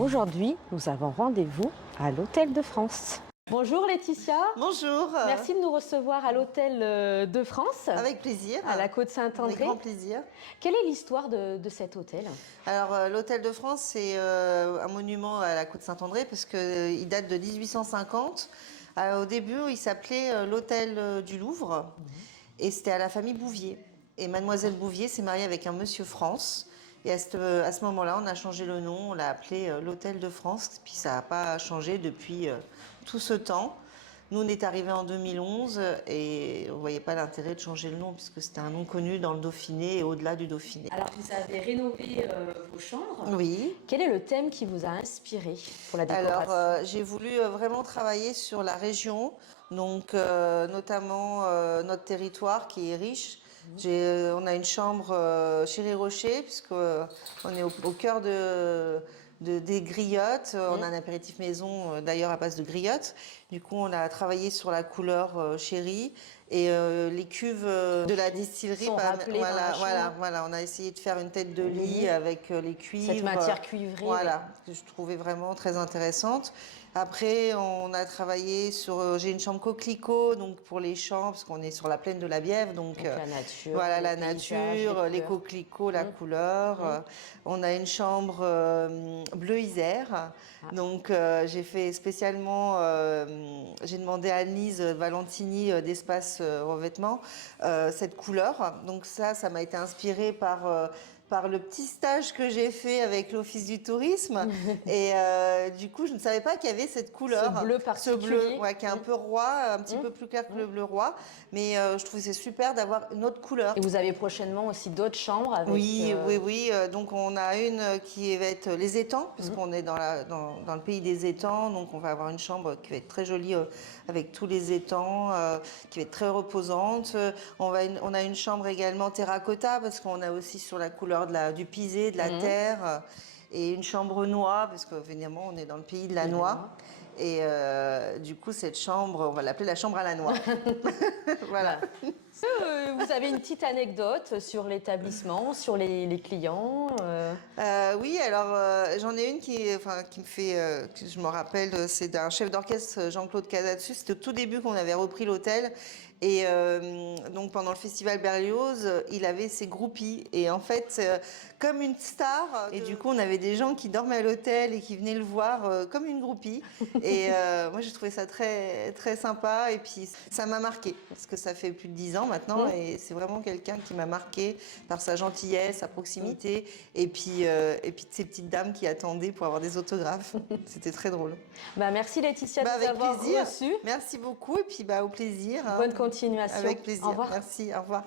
Aujourd'hui, nous avons rendez-vous à l'Hôtel de France. Bonjour Laetitia. Bonjour. Merci de nous recevoir à l'Hôtel de France. Avec plaisir. À la Côte-Saint-André. Avec grand plaisir. Quelle est l'histoire de cet hôtel? Alors, l'Hôtel de France, c'est un monument à la Côte-Saint-André parce qu'il date de 1850. Au début, il s'appelait l'Hôtel du Louvre et c'était à la famille Bouvier. Et Mademoiselle Bouvier s'est mariée avec un monsieur France. Et à ce moment-là, on a changé le nom, on l'a appelé l'Hôtel de France. Puis ça n'a pas changé depuis tout ce temps. Nous, on est arrivés en 2011 et on ne voyait pas l'intérêt de changer le nom puisque c'était un nom connu dans le Dauphiné et au-delà du Dauphiné. Alors, vous avez rénové vos chambres. Oui. Quel est le thème qui vous a inspiré pour la décoration? Alors, j'ai voulu vraiment travailler sur la région, donc notamment notre territoire qui est riche. On a une chambre chez Rocher puisqu'on est au cœur des griottes. On a un apéritif maison d'ailleurs à base de griottes. Du coup, on a travaillé sur la couleur chérie et les cuves de la distillerie. Voilà, on a essayé de faire une tête de lit avec les cuivres. Cette matière cuivrée. Voilà, que je trouvais vraiment très intéressante. Après, on a travaillé sur. J'ai une chambre coquelicot, donc pour les champs, parce qu'on est sur la plaine de la Bièvre, donc la nature. voilà la nature, les coquelicots, la couleur. On a une chambre bleu Isère, donc j'ai fait spécialement. J'ai demandé à Anne-Lise Valentini d'Espace Revêtement cette couleur. Donc ça m'a été inspiré par le petit stage que j'ai fait avec l'Office du tourisme. Et du coup, je ne savais pas qu'il y avait cette couleur. Ce bleu particulier. Ouais, qui est un peu roi, un petit peu plus clair que le bleu roi. Mais je trouve que c'est super d'avoir une autre couleur. Et vous avez prochainement aussi d'autres chambres avec... Oui. Donc, on a une qui va être les étangs, puisqu'on est dans le pays des étangs. Donc, on va avoir une chambre qui va être très jolie avec tous les étangs, qui va être très reposante. On a une chambre également terracotta, parce qu'on a aussi sur la couleur du pisé, de la terre. Et une chambre noix, parce que évidemment, on est dans le pays de la noix. Et du coup, cette chambre, on va l'appeler la chambre à la noix. Voilà. Vous avez une petite anecdote sur l'établissement, sur les clients Oui, alors j'en ai une qui me fait, que je me rappelle, c'est d'un chef d'orchestre, Jean-Claude Casatsu. C'était au tout début qu'on avait repris l'hôtel. Et donc pendant le festival Berlioz, il avait ses groupies. Et en fait, comme une star. Et du coup, on avait des gens qui dormaient à l'hôtel et qui venaient le voir comme une groupie. Et moi, j'ai trouvé ça très, très sympa. Et puis, ça m'a marqué. Parce que ça fait plus de 10 ans maintenant. Et c'est vraiment quelqu'un qui m'a marqué par sa gentillesse, sa proximité. Et puis de ces petites dames qui attendaient pour avoir des autographes. C'était très drôle. Merci Laetitia de nous avec avoir plaisir. reçus. Merci beaucoup. Et puis au plaisir. Bonne continuation. Avec plaisir. Au revoir. Merci. Au revoir.